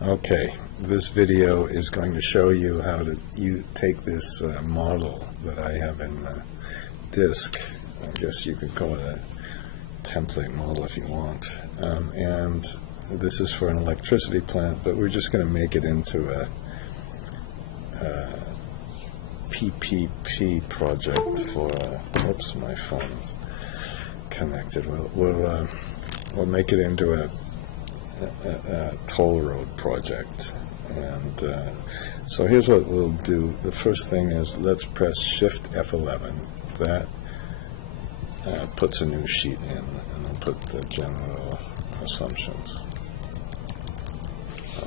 Okay, this video is going to show you how to take this model that I have in the disk. I guess you could call it a template model if you want. And this is for an electricity plant, but we're just going to make it into a PPP project for, oops, my phone's connected. We'll make it into a toll road project. And so here's what we'll do. The first thing is let's press Shift F11. That puts a new sheet in, and I'll put the general assumptions.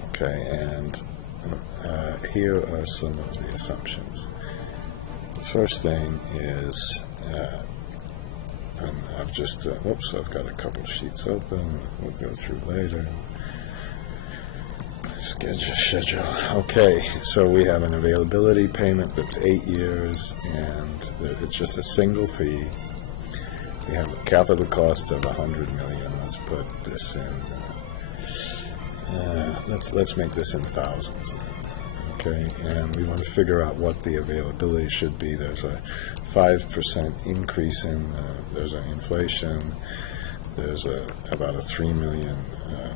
Okay, and here are some of the assumptions. The first thing is, and I've just, oops, I've got a couple sheets open. We'll go through later. Schedule. Okay, so we have an availability payment that's 8 years, and it's just a single fee. We have a capital cost of $100 million. Let's put this in. Let's make this in thousands. Okay, and we want to figure out what the availability should be. There's a 5% increase in. There's an inflation. There's about a $3 million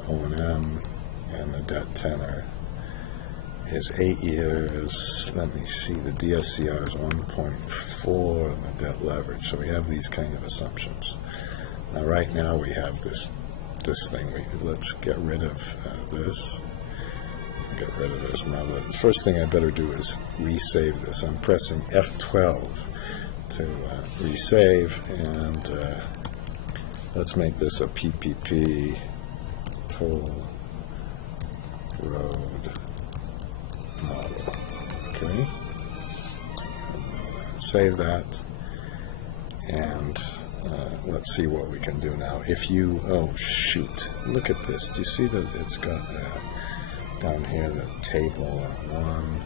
O&M, and the debt tenor is 8 years. Let me see. The DSCR is 1.4, and the debt leverage. So we have these kind of assumptions. Now, right now we have this thing. Let's get rid of this. Get rid of this. Now, the first thing I better do is resave this. I'm pressing F12 to resave, and let's make this a PPP toll road model. Okay, save that, and let's see what we can do now. If you, oh shoot, look at this. Do you see that it's got down here the table one?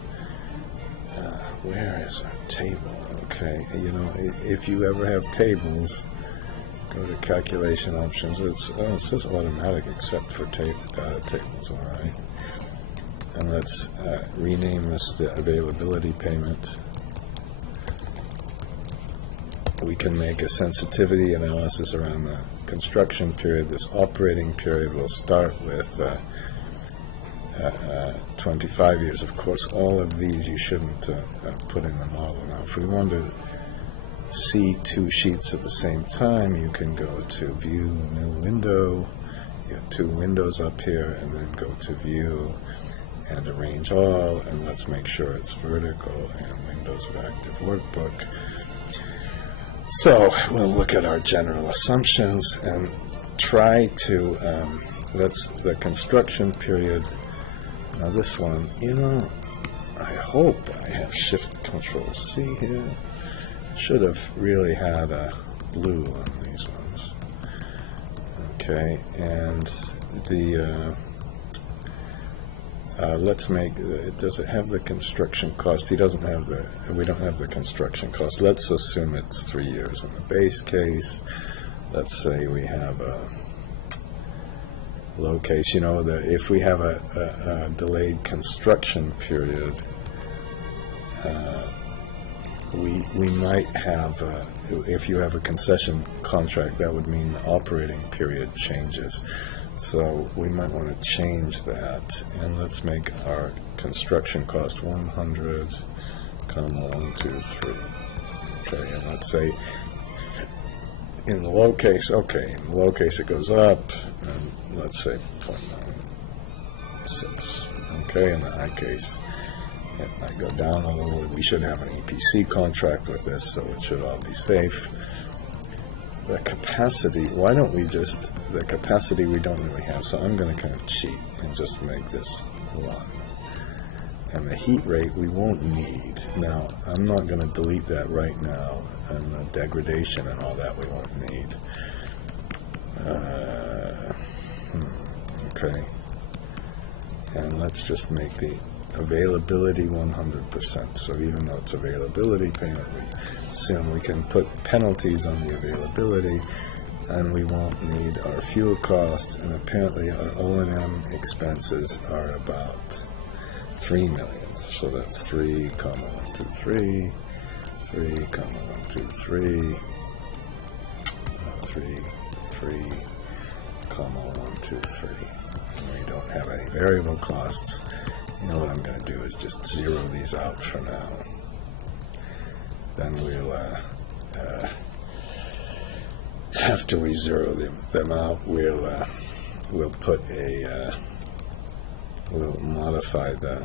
Where is our table? Okay, you know, if you ever have tables, go to calculation options. It says automatic except for data tables. All right, and let's rename this the availability payment. We can make a sensitivity analysis around the construction period. This operating period will start with 25 years. Of course, all of these you shouldn't put in the model. Now, if we want to see two sheets at the same time, you can go to View, New Window. You have two windows up here, and then go to View and Arrange All, and let's make sure it's vertical and Windows of Active Workbook. So we'll look at our general assumptions and try to, the construction period. Now this one, you know, I hope I have Shift Control C here. Should have really had a blue on these ones. Okay, and the let's make. Does it have the construction cost? He doesn't have the. We don't have the construction cost. Let's assume it's 3 years in the base case. Let's say we have a low case. You know, if we have a delayed construction period, we might have. If you have a concession contract, that would mean the operating period changes. So we might want to change that, and let's make our construction cost 100, comma 1, 2, 3. Okay, and let's say in the low case, okay, in the low case it goes up, and let's say 0.96. Okay, in the high case it might go down a little. We should have an EPC contract with this, so it should all be safe. The capacity, why don't we just, the capacity we don't really have, so I'm going to kind of cheat and just make this 1. And the heat rate we won't need. Now, I'm not going to delete that right now, and the degradation and all that we won't need. Okay. And let's just make the availability 100%. So even though it's availability payment, we assume we can put penalties on the availability. and we won't need our fuel cost, and apparently our O&M expenses are about 3 million. So that's 3, 1, 2, 3, 3, 1, 2, 3, 3, 3, 1, 2, 3. And we don't have any variable costs. You know what I'm going to do is just zero these out for now. Then we'll after we zero them out, we'll put a we'll modify the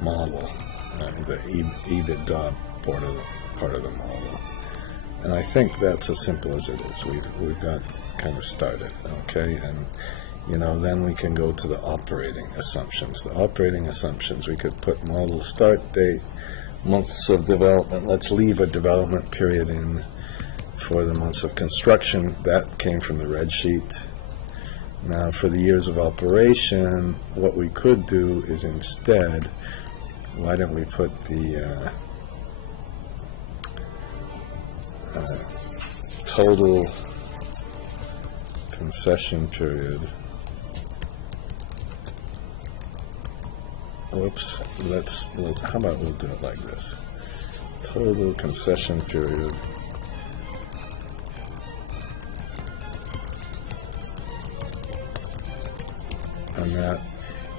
model, the EBITDA part of the model, and I think that's as simple as it is. We've got kind of started, okay, and you know, then we can go to the operating assumptions. The operating assumptions, we could put model start date, months of development. Let's leave a development period in for the months of construction. That came from the red sheet. Now for the years of operation, what we could do is instead, why don't we put the total concession period. Whoops, let's how about we'll do it like this. Total concession period and that,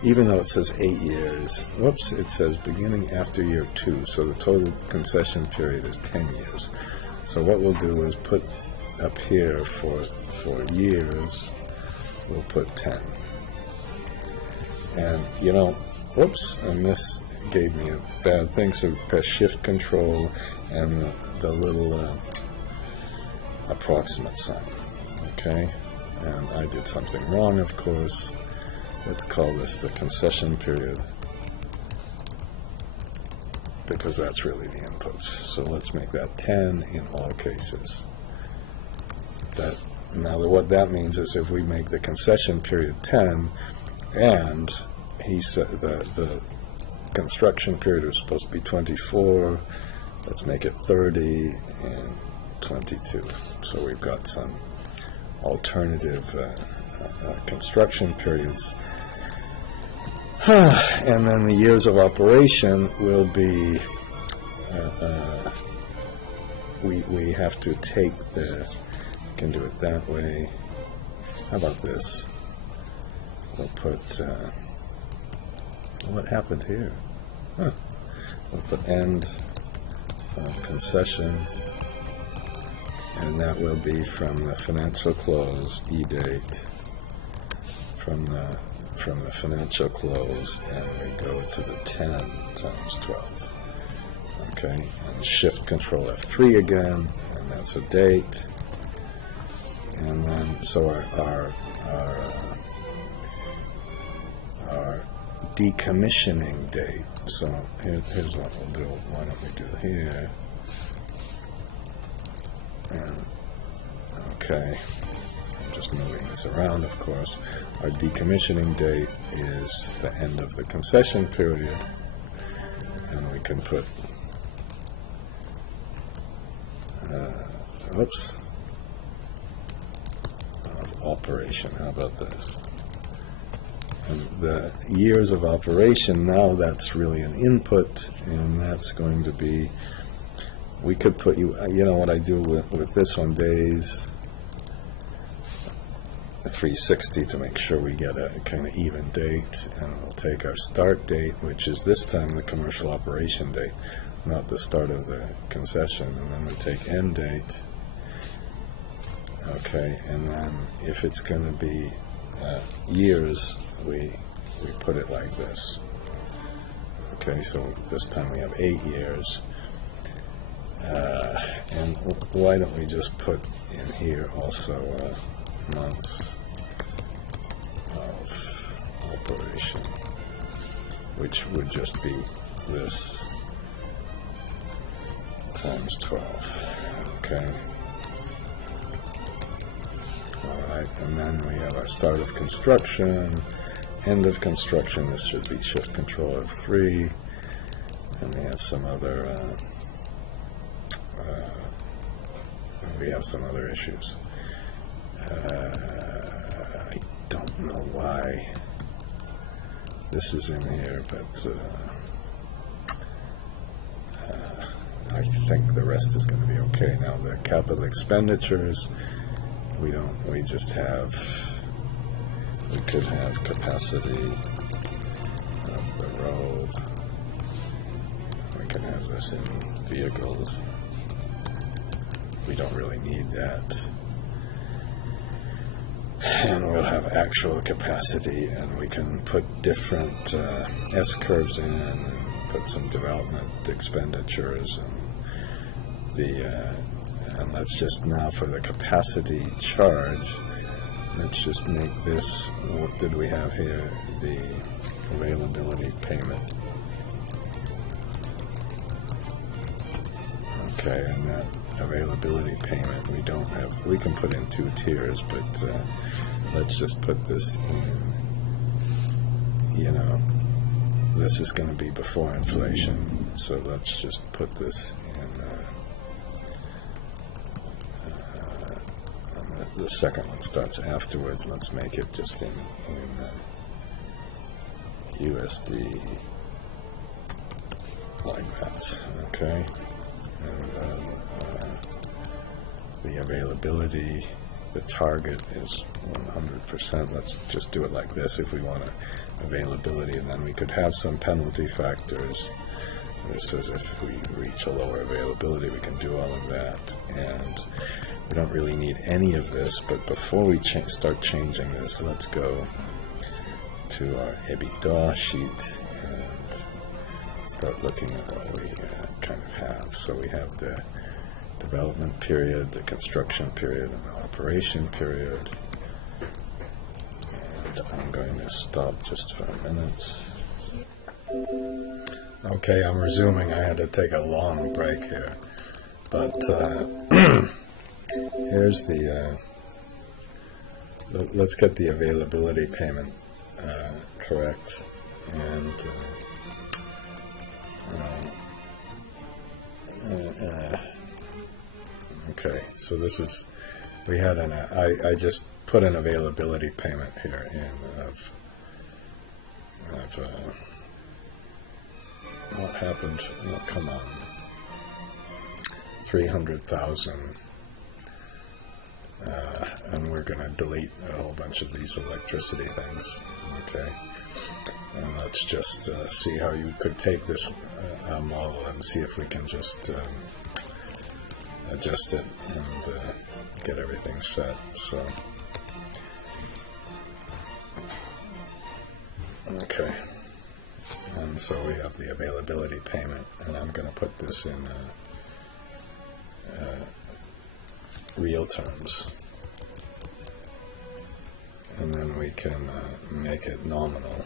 even though it says 8 years, whoops, it says beginning after year 2, so the total concession period is 10 years. So what we'll do is put up here for years, we'll put 10. And you know, whoops, and this gave me a bad thing, so press shift control and the little approximate sign, okay? And I did something wrong, of course. Let's call this the concession period, because that's really the inputs. So let's make that 10 in all cases. Now what that means is if we make the concession period 10, and he said the construction period was supposed to be 24, let's make it 30 and 22. So we've got some alternative construction periods. And then the years of operation will be, we have to take the, you can do it that way. How about this? We'll put, what happened here? Huh. We'll put end concession, and that will be from the financial close, E-date, from the financial close, and we go to the 10 times 12. Okay, and shift control F3 again, and that's a date. And then, so our decommissioning date. So here's what we'll do. Why don't we do here? And, okay. Just moving this around, of course. Our decommissioning date is the end of the concession period, and we can put oops, of operation. How about this? And the years of operation, now that's really an input, and that's going to be, we could put, you know what I do with this one, days 360 to make sure we get a kind of even date, and we'll take our start date, which is this time the commercial operation date, not the start of the concession, and then we take end date, okay, and then if it's going to be years, we put it like this, okay, so this time we have 8 years, and why don't we just put in here also months of operation, which would just be this times 12, okay. Alright, and then we have our start of construction, end of construction, this should be shift control F3, and we have some other we have some other issues. I don't know why this is in here, but I think the rest is going to be okay. Now the capital expenditures, we just have, we could have capacity of the road. We can have this in vehicles. We don't really need that. And we'll have actual capacity, and we can put different S-curves in and put some development expenditures, and and let's just, now for the capacity charge, let's just make this, what did we have here, the availability payment. Okay, and that availability payment we don't have, we can put in 2 tiers, but let's just put this in, you know, this is going to be before inflation, so let's just put this in, the second one starts afterwards. Let's make it just in USD like that, okay? And then the availability, the target is 100%. Let's just do it like this if we want availability, and then we could have some penalty factors. This is if we reach a lower availability, we can do all of that, and we don't really need any of this. But before we start changing this, let's go to our EBITDA sheet and start looking at what we kind of have. So we have the development period, the construction period, and the operation period. And I'm going to stop just for a minute. Okay, I'm resuming. I had to take a long break here, but here's the let's get the availability payment correct, and okay, so this is, we had an I just put an availability payment here in of what happened, oh, come on, 300,000, and we're going to delete a whole bunch of these electricity things, okay? And let's just see how you could take this model and see if we can just adjust it and get everything set. So, okay. And so we have the availability payment, and I'm going to put this in real terms, and then we can make it nominal.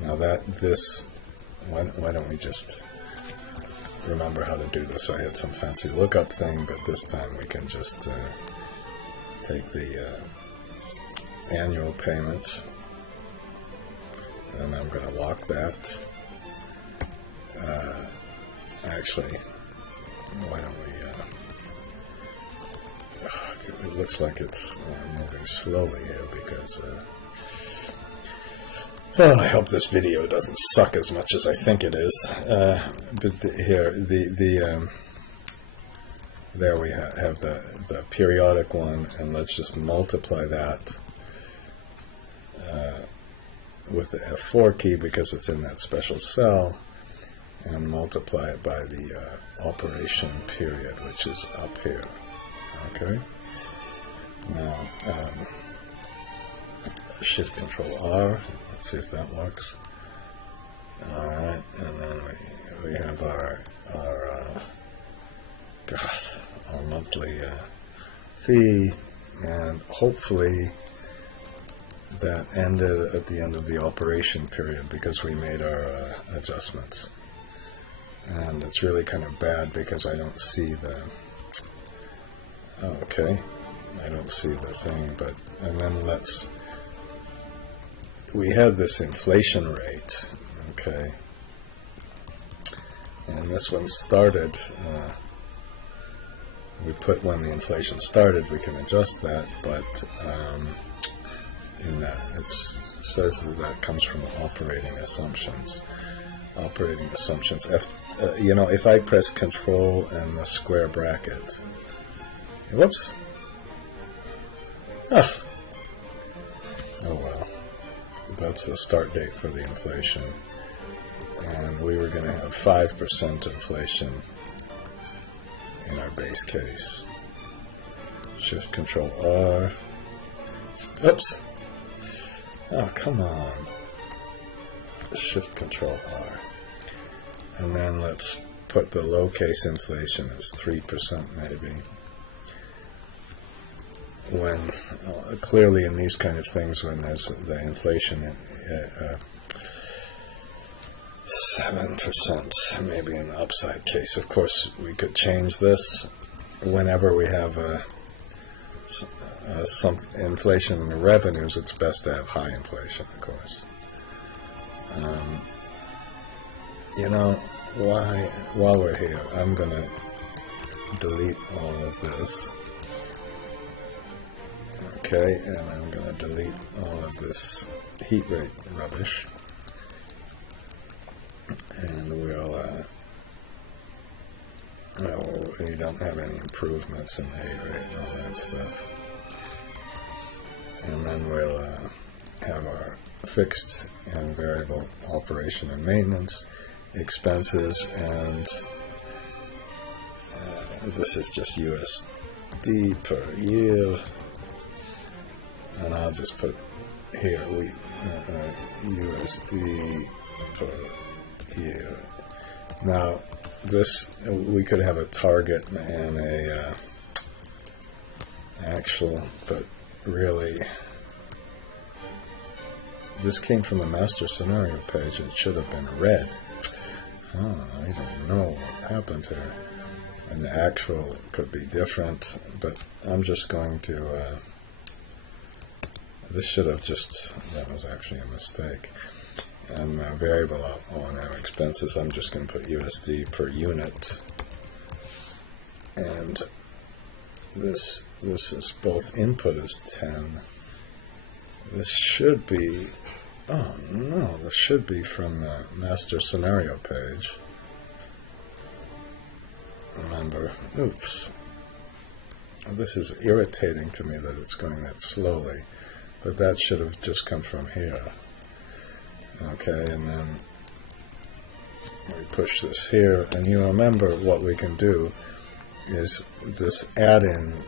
Now why don't we just remember how to do this? I had some fancy lookup thing, but this time we can just take the annual payment, and I'm going to lock that. Actually, why don't we, it looks like it's moving slowly here because, well, I hope this video doesn't suck as much as I think it is. But there we have the periodic one, and let's just multiply that with the F4 key because it's in that special cell, and multiply it by the operation period, which is up here. Okay. Now, Shift Control R. Let's see if that works. All right, and then we have our monthly fee, and hopefully that ended at the end of the operation period because we made our adjustments. And it's really kind of bad because I don't see the, oh, okay, I don't see the thing, but, and then we have this inflation rate, okay, and this one started we put when the inflation started, we can adjust that, but in that it says that comes from operating assumptions. Operating assumptions. If I press Control and the square bracket, whoops. Oh well. That's the start date for the inflation. And we were going to have 5% inflation in our base case. Shift Control R. Oops. Oh, come on. Shift Control R. And then let's put the low case inflation as 3% maybe. When clearly in these kind of things, when there's the inflation in 7%, maybe in the upside case. Of course, we could change this whenever we have some inflation in the revenues. It's best to have high inflation, of course. While we're here, I'm going to delete all of this. Okay, and I'm going to delete all of this heat rate rubbish. And we don't have any improvements in the heat rate and all that stuff. And then we'll have our fixed and variable operation and maintenance expenses, and this is just USD per year, and I'll just put here USD per year. Now this, we could have a target and a actual, but really this came from the master scenario page. It should have been red. I don't know what happened here. And the actual could be different, but I'm just going to, this should have just, that was actually a mistake. And variable O&M expenses, I'm just going to put USD per unit. And this is both input is 10. This should be, oh no, this should be from the master scenario page. Remember, oops. This is irritating to me that it's going that slowly, but that should have just come from here. Okay, and then we push this here, and you remember what we can do is this add-in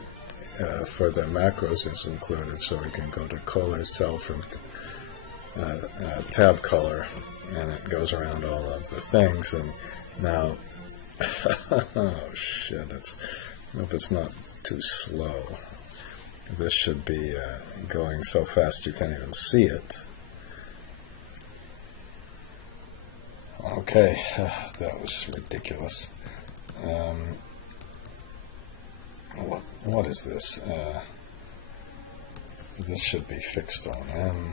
for the macros is included, so we can go to color cell from tab color, and it goes around all of the things. And now, oh shit! I hope it's not too slow. This should be going so fast you can't even see it. Okay, that was ridiculous. What is this? This should be fixed on M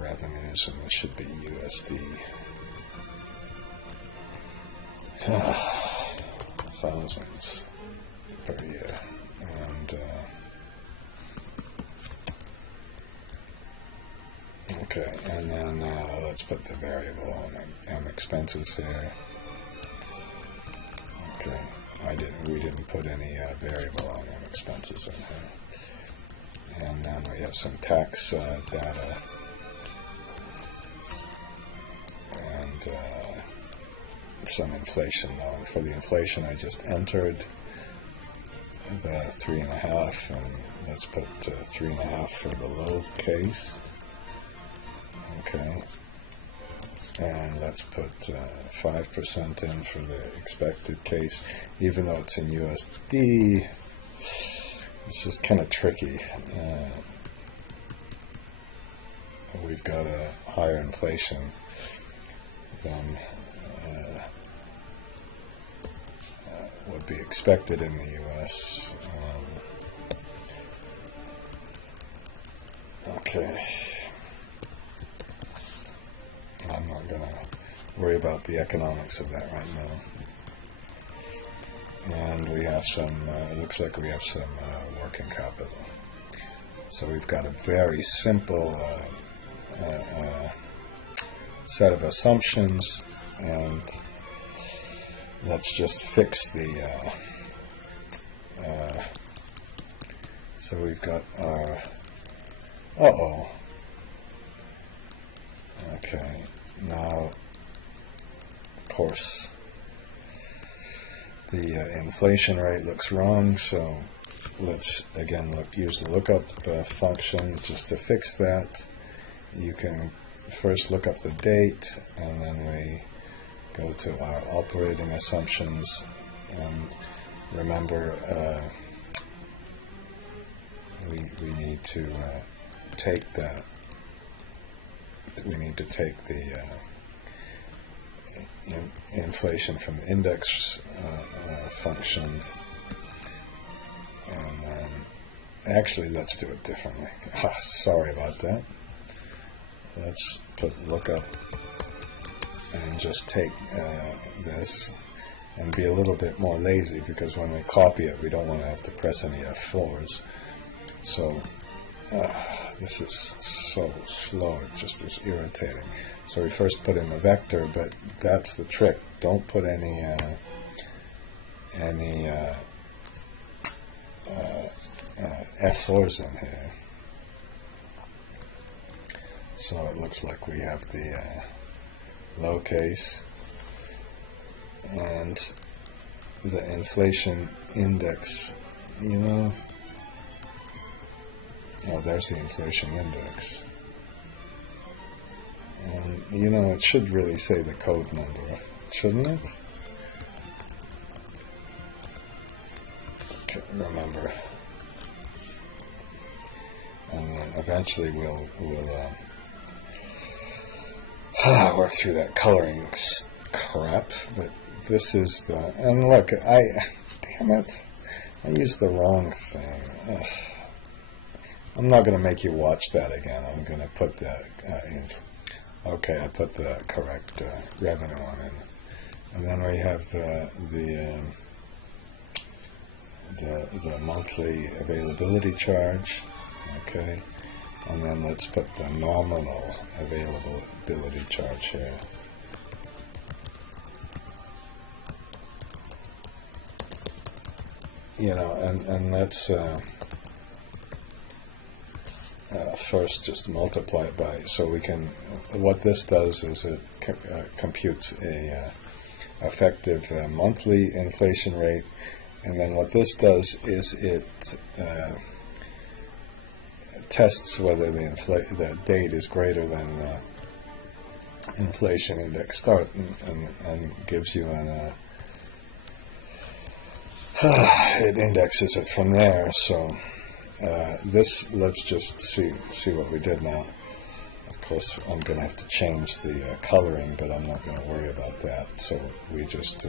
revenues, and this should be USD. Thousands per year, and okay, and then let's put the variable on M expenses here. Okay. We didn't put any variable on M expenses in here. And then we have some tax data. And some inflation. Now, for the inflation, I just entered the 3.5, and let's put 3.5 for the low case. Okay. And let's put 5% in for the expected case, even though it's in USD. It's just kind of tricky. We've got a higher inflation than would be expected in the US. Okay. I'm not going to worry about the economics of that right now. And and we have some, it looks like we have some working capital. So we've got a very simple set of assumptions, and let's just fix the, so we've got our, okay, now, of course, the inflation rate looks wrong, so let's again use the lookup function just to fix that. You can first look up the date, and then we go to our operating assumptions, and remember we need to take that. We need to take the inflation from the index function, and then actually let's do it differently. Sorry about that. Let's put lookup and just take this and be a little bit more lazy, because when we copy it we don't want to have to press any F4s. So this is so slow, it just is irritating. So we first put in the vector, but that's the trick. Don't put any F4s in here. So it looks like we have the lowercase and the inflation index, you know. Oh, there's the inflation index. And, you know, it should really say the code number, shouldn't it? Okay, remember. And then eventually we'll work through that coloring crap, but this is the, and look, damn it, I used the wrong thing. Ugh. I'm not going to make you watch that again. I'm going to put the, okay, I put the correct revenue on it. And then we have the monthly availability charge, okay, and then let's put the nominal availability charge here. You know, and let's first just multiply it by, so we can, what this does is it computes a effective monthly inflation rate, and then what this does is it tests whether the date is greater than the inflation index start, and gives you an it indexes it from there. So this, let's just see what we did now. Of course, I'm going to have to change the coloring, but I'm not going to worry about that. So we just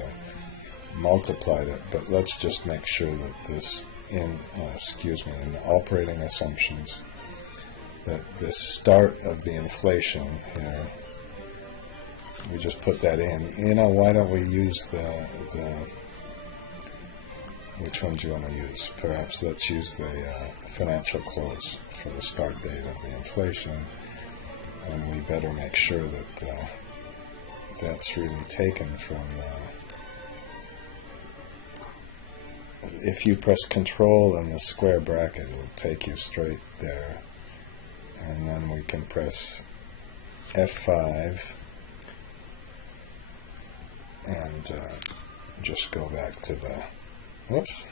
multiplied it, but let's just make sure that this in the operating assumptions, that the start of the inflation here, we just put that in. You know, why don't we use the which one do you want to use? Perhaps let's use the financial close for the start date of the inflation, and we better make sure that that's really taken from, if you press Control and the square bracket, it'll take you straight there, and then we can press F5 and just go back to the, whoops,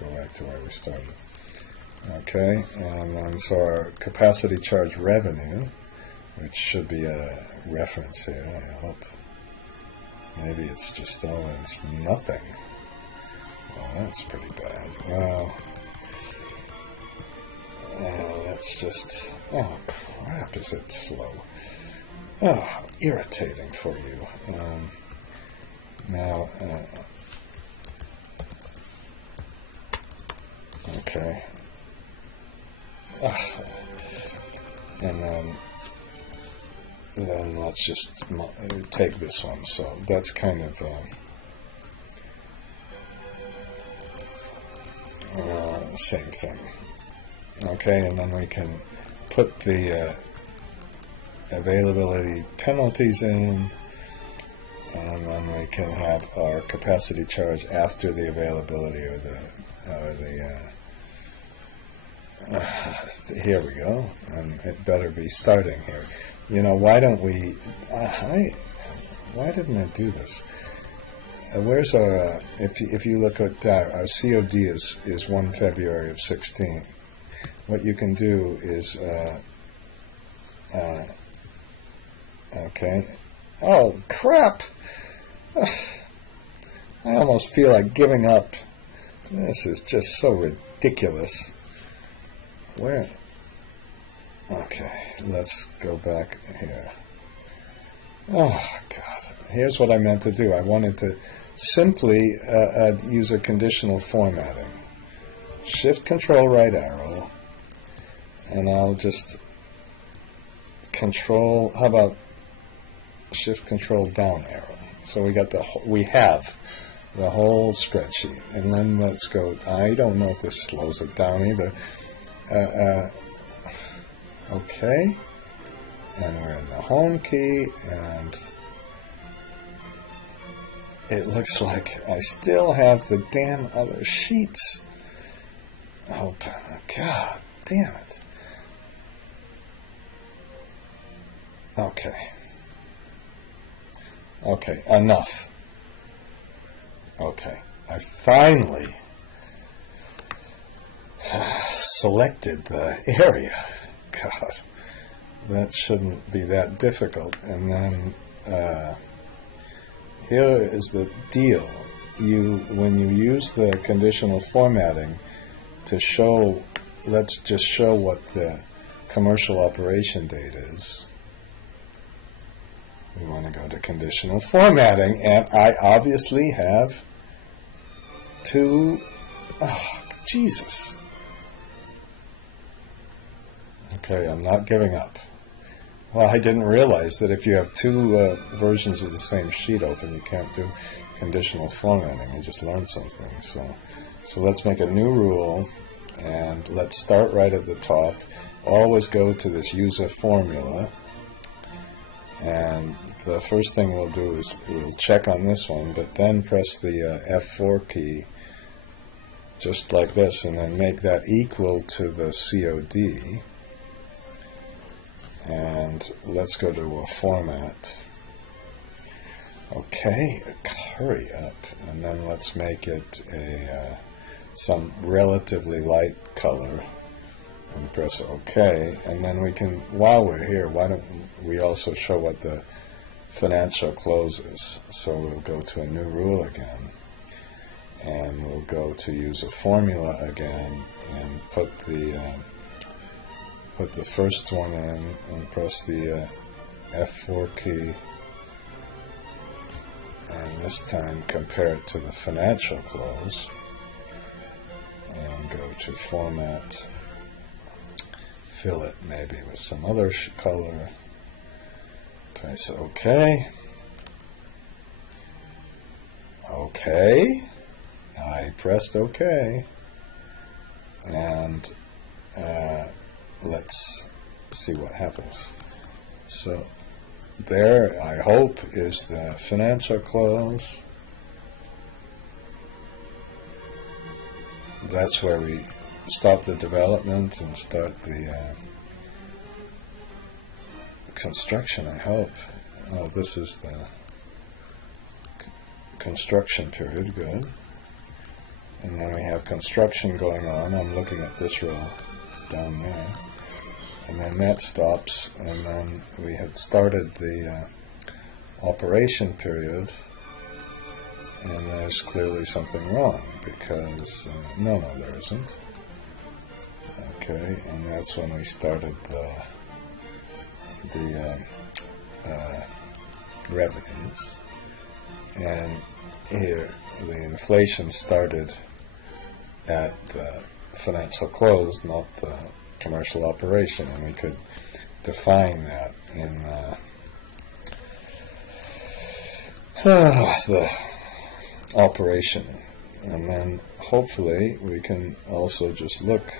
go back to where we started. Okay, and then so our capacity charge revenue, which should be a reference here, I hope. Maybe it's just, oh, it's nothing. Well, that's pretty bad. Well, let's just, oh crap, is it slow? Oh, irritating for you. Now, okay. And then let's just take this one. So that's kind of same thing. Okay, and then we can put the availability penalties in, and then we can have our capacity charge after the availability or here we go, and it better be starting here. You know, why don't we, why didn't I do this? Where's our, if you look at our COD is 1 February of 16. What you can do is, okay, oh crap, I almost feel like giving up. This is just so ridiculous. Where? Okay, let's go back here. Oh, God. Here's what I meant to do. I wanted to simply use a conditional formatting. Shift-Control right arrow, and I'll just control, how about Shift-Control down arrow? So we have the whole spreadsheet. And then let's go, I don't know if this slows it down either. Okay, and we're in the home key, and it looks like I still have the damn other sheets open. God damn it. Okay. Okay, enough. Okay, I finally selected the area. God, that shouldn't be that difficult. And then here is the deal. When you use the conditional formatting to show, let's just show what the commercial operation date is. We want to go to conditional formatting, and I obviously have two, oh, Jesus. Okay, I'm not giving up. Well, I didn't realize that if you have two versions of the same sheet open, you can't do conditional formatting. I just learned something. So let's make a new rule, and let's start right at the top. Always go to this user formula, and the first thing we'll do is we'll check on this one, but then press the F4 key, just like this, and then make that equal to the COD. And let's go to a format. Okay, hurry up. And then let's make it some relatively light color. And press OK. And then we can, while we're here, why don't we also show what the financial close is? So we'll go to a new rule again. And we'll go to use a formula again and put the first one in and press the F4 key, and this time compare it to the financial close, and go to format, fill it maybe with some other color, press OK. OK, I pressed OK, and let's see what happens. So there, I hope, is the financial close. That's where we stop the development and start the construction, I hope. Oh, this is the construction period, good. And then we have construction going on. I'm looking at this row down there. And then that stops, and then we had started the operation period, and there's clearly something wrong, because, no, there isn't. Okay, and that's when we started the revenues. And here, the inflation started at the financial close, not the commercial operation, and we could define that in the operation And then hopefully we can also just look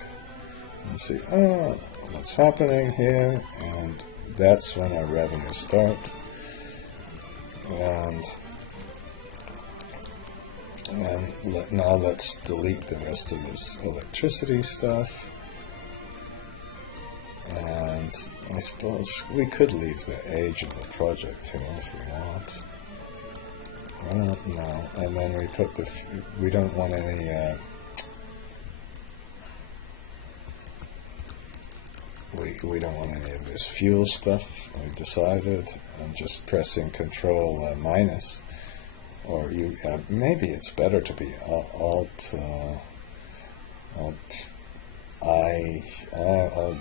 and see, oh, what's happening here, and that's when our revenues start. And now let's delete the rest of this electricity stuff. And I suppose we could leave the age of the project here if we want. I don't know. And then we put the, we don't want any, we don't want any of this fuel stuff, we decided. I'm just pressing Control minus. Or you, maybe it's better to be Alt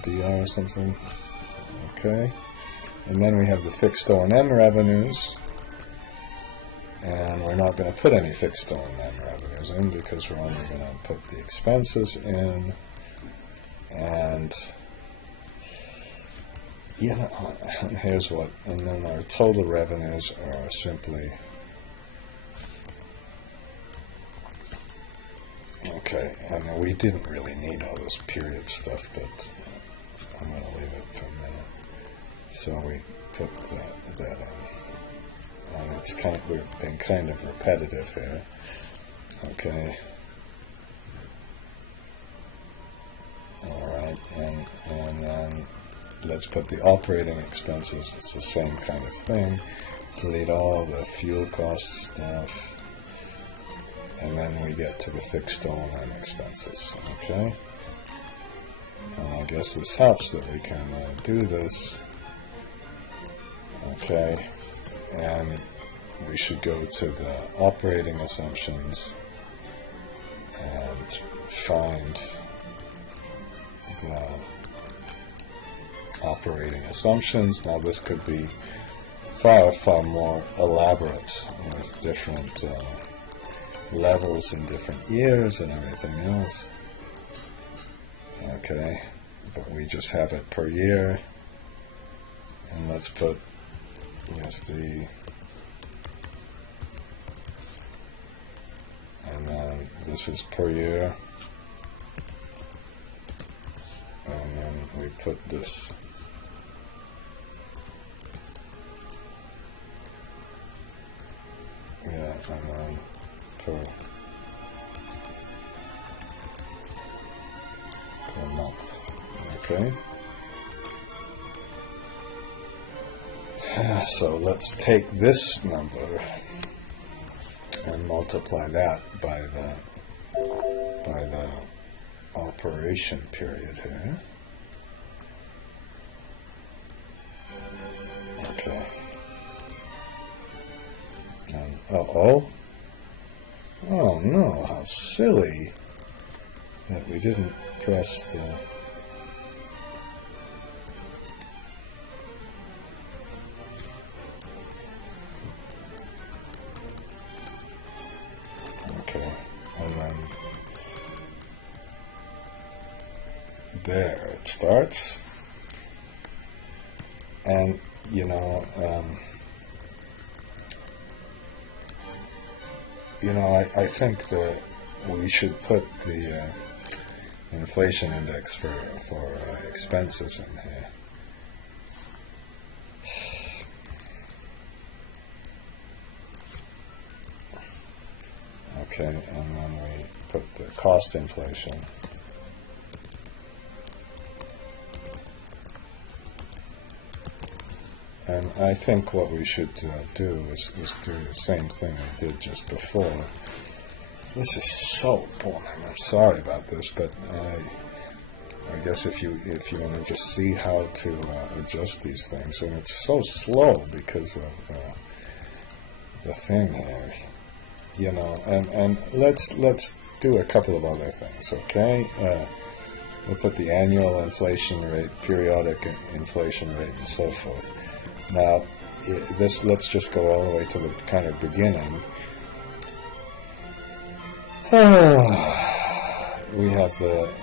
D or something. Okay. And then we have the fixed O&M revenues. And we're not going to put any fixed O&M revenues in because we're only going to put the expenses in. And, you know, here's what, and then our total revenues are simply, okay, and we didn't really need all this period stuff, but I'm going to leave it for a minute. So we put that in. And it's kind of, we've been kind of repetitive here. Okay. Alright, and then let's put the operating expenses. It's the same kind of thing. Delete all the fuel cost stuff. And then we get to the fixed O&M expenses. Okay. And I guess this helps that we can do this. Okay. And we should go to the operating assumptions and find the operating assumptions. Now this could be far, far more elaborate with different levels in different years and everything else. Okay, but we just have it per year. And let's put USD, and then this is per year, and then we put this and then per month. Okay. So let's take this number and multiply that by the operation period here. Okay. And oh no, how silly that we didn't press the. Okay, and then there it starts, and you know, I think that we should put the inflation index for expenses in here. Okay, and then we put the cost inflation. And I think what we should do is do the same thing we did just before. This is so boring. I'm sorry about this, but I guess if you want to just see how to adjust these things, and it's so slow because of the thing here. You know, and let's do a couple of other things, okay? We'll put the annual inflation rate, periodic inflation rate, and so forth. Now, let's just go all the way to the kind of beginning. We have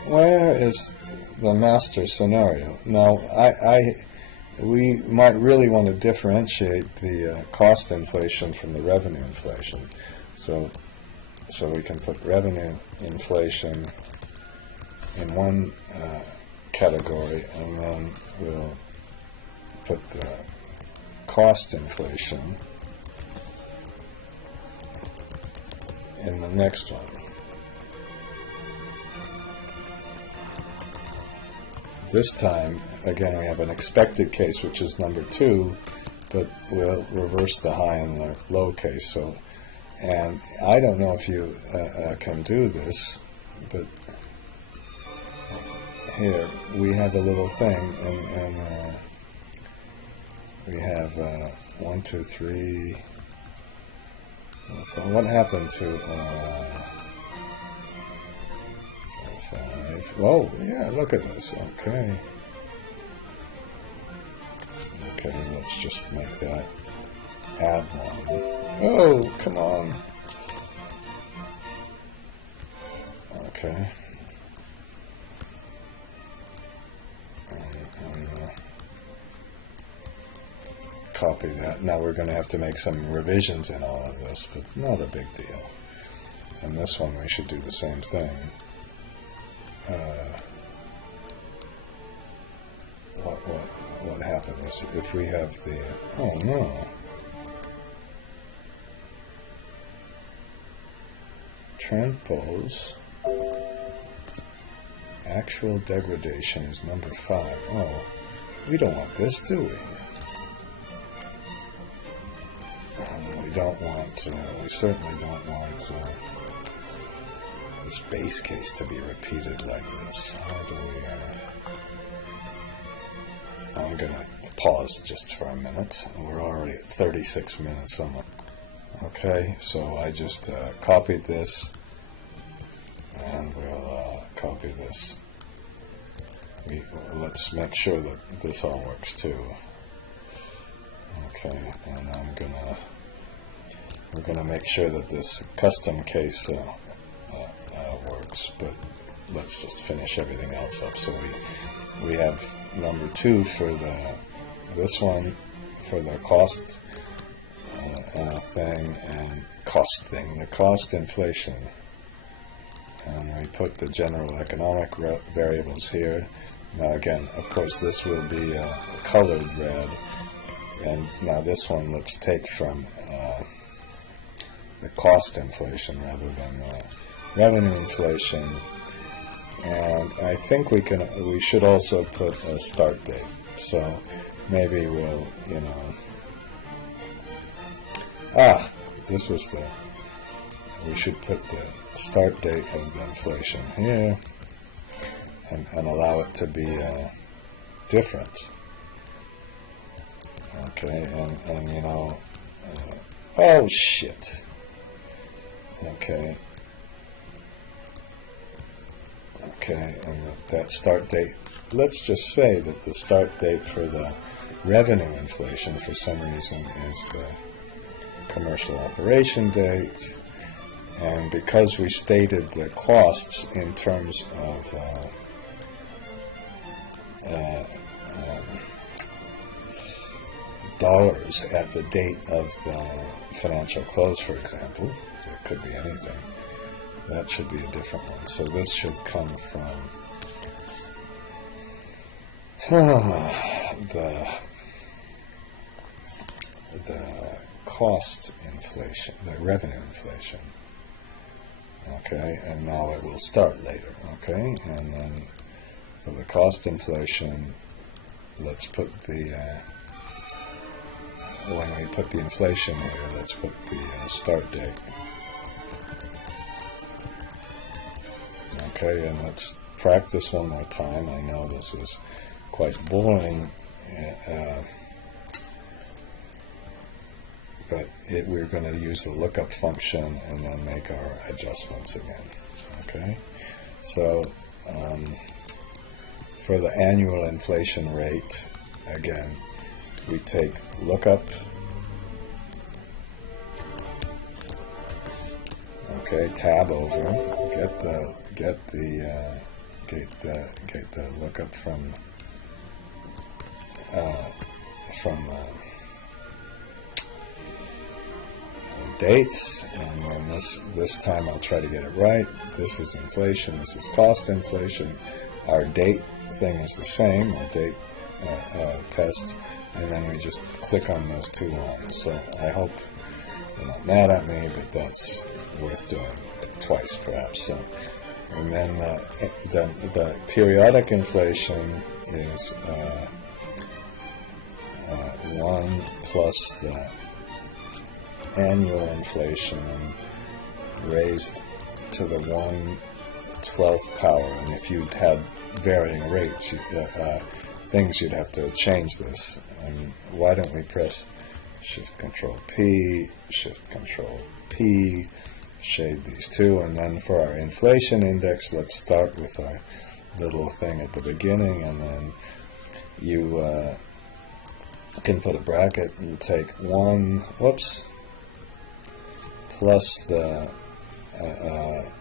where is the master scenario? Now, we might really want to differentiate the cost inflation from the revenue inflation. So so we can put revenue inflation in one category, and then we'll put the cost inflation in the next one. This time, again, we have an expected case, which is number 2, but we'll reverse the high and the low case. So, and I don't know if you can do this, but here we have a little thing, and we have 1, 2, 3. What happened to 5? Whoa, yeah, look at this. Okay. Okay, let's just make that add 1. Oh, come on. Okay. Copy that. Now we're going to have to make some revisions in all of this, but not a big deal. And this one we should do the same thing. What happens if we have the, oh no, transpose actual degradation is number 5. Oh, we don't want this, do we? We don't want, we certainly don't want this base case to be repeated like this. How do we, I'm going to pause just for a minute. We're already at 36 minutes. Okay, so I just copied this, and we'll copy this. Let's make sure that this all works too. Okay, and we're gonna make sure that this custom case works, but let's just finish everything else up. So we have number 2 for this one for the cost thing and the cost inflation, and we put the general economic variables here. Now again, of course, this will be colored red, and now this one let's take from the cost inflation rather than revenue inflation. And I think we should also put a start date. So maybe we'll, this was we should put the start date of the inflation here and allow it to be different. Okay, and oh shit. Okay. Okay, and that start date, let's just say that the start date for the revenue inflation for some reason is the commercial operation date, and because we stated the costs in terms of dollars at the date of the financial close, for example, it could be anything. That should be a different one. So this should come from the cost inflation, the revenue inflation. Okay, and now it will start later. Okay, and then for the cost inflation, let's put the when we put the inflation here, let's put the start date. Okay, and let's practice one more time. I know this is quite boring, but we're going to use the lookup function and then make our adjustments again. Okay, so for the annual inflation rate, again, we take lookup. Okay, tab over, get the lookup from dates, and then this time I'll try to get it right. This is inflation, this is cost inflation. Our date thing is the same, our date test, and then we just click on those two lines. So I hope you're not mad at me, but that's worth doing twice perhaps. So, and then the periodic inflation is 1 plus the annual inflation raised to the 1/12th power. And if you had varying rates, things, you'd have to change this. And why don't we press Shift Control P, Shift Control P, shade these two, and then for our inflation index, let's start with our little thing at the beginning, and then you can put a bracket and take 1, plus the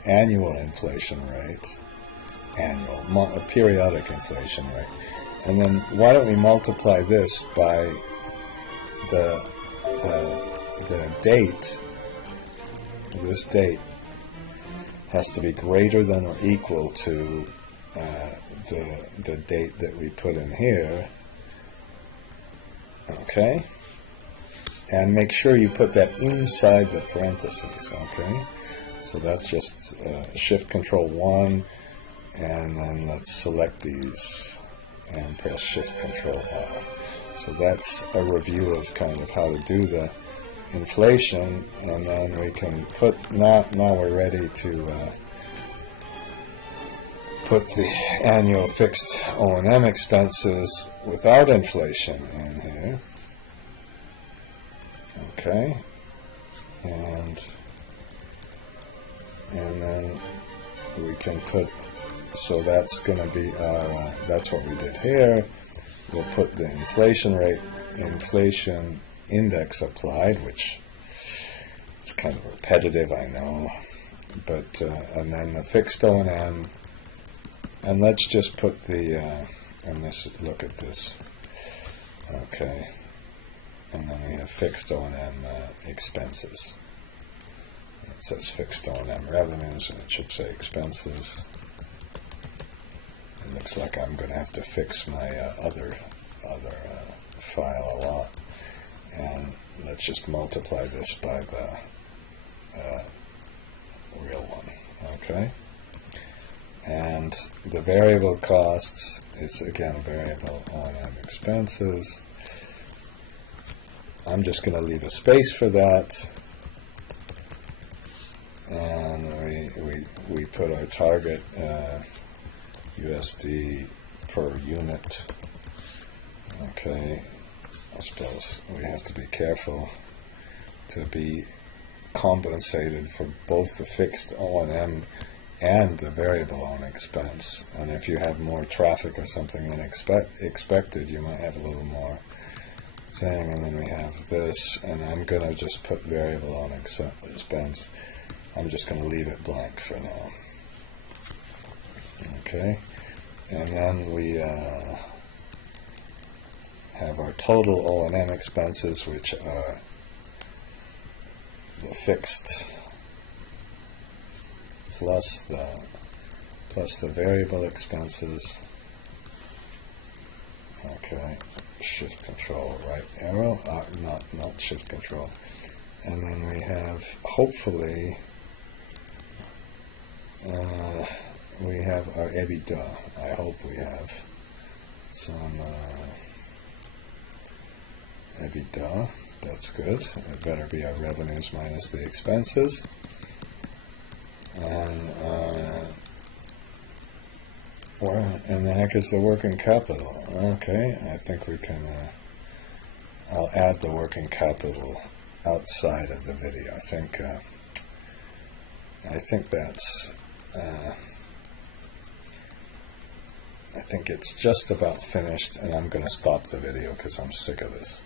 annual inflation rate, periodic inflation rate. And then why don't we multiply this by the date. This date has to be greater than or equal to the date that we put in here. Okay? And make sure you put that inside the parentheses. Okay? So that's just Shift Control 1, and then let's select these and press Shift Control R. So that's a review of kind of how to do the inflation, and then we can put, now we're ready to put the annual fixed O&M expenses without inflation in here. Okay, and then we can put, so that's going to be our, that's what we did here. We'll put the inflation rate, inflation index applied, which it's kind of repetitive, I know, but and then the fixed O&M, and let's just put the and this, look at this. Okay, and then we have fixed O&M expenses. It says fixed O&M revenues, and it should say expenses. It looks like I'm going to have to fix my other file a lot. And let's just multiply this by the real one. Okay? And the variable costs, it's again variable O&M expenses. I'm just going to leave a space for that. And we put our target USD per unit. Okay, I suppose we have to be careful to be compensated for both the fixed O&M and the variable O&M expense. And if you have more traffic or something than expected, you might have a little more thing. And then we have this, and I'm going to just put variable O&M expense. I'm just going to leave it blank for now. Okay, and then we have our total O&M expenses, which are the fixed plus the variable expenses. Okay, Shift Control right arrow, not Shift Control, and then we have, hopefully, we have our EBITDA. I hope we have some EBITDA. That's good. It better be our revenues minus the expenses. And where in the heck is the working capital? Okay, I think we can. I'll add the working capital outside of the video. I think that's. I think it's just about finished, and I'm going to stop the video because I'm sick of this.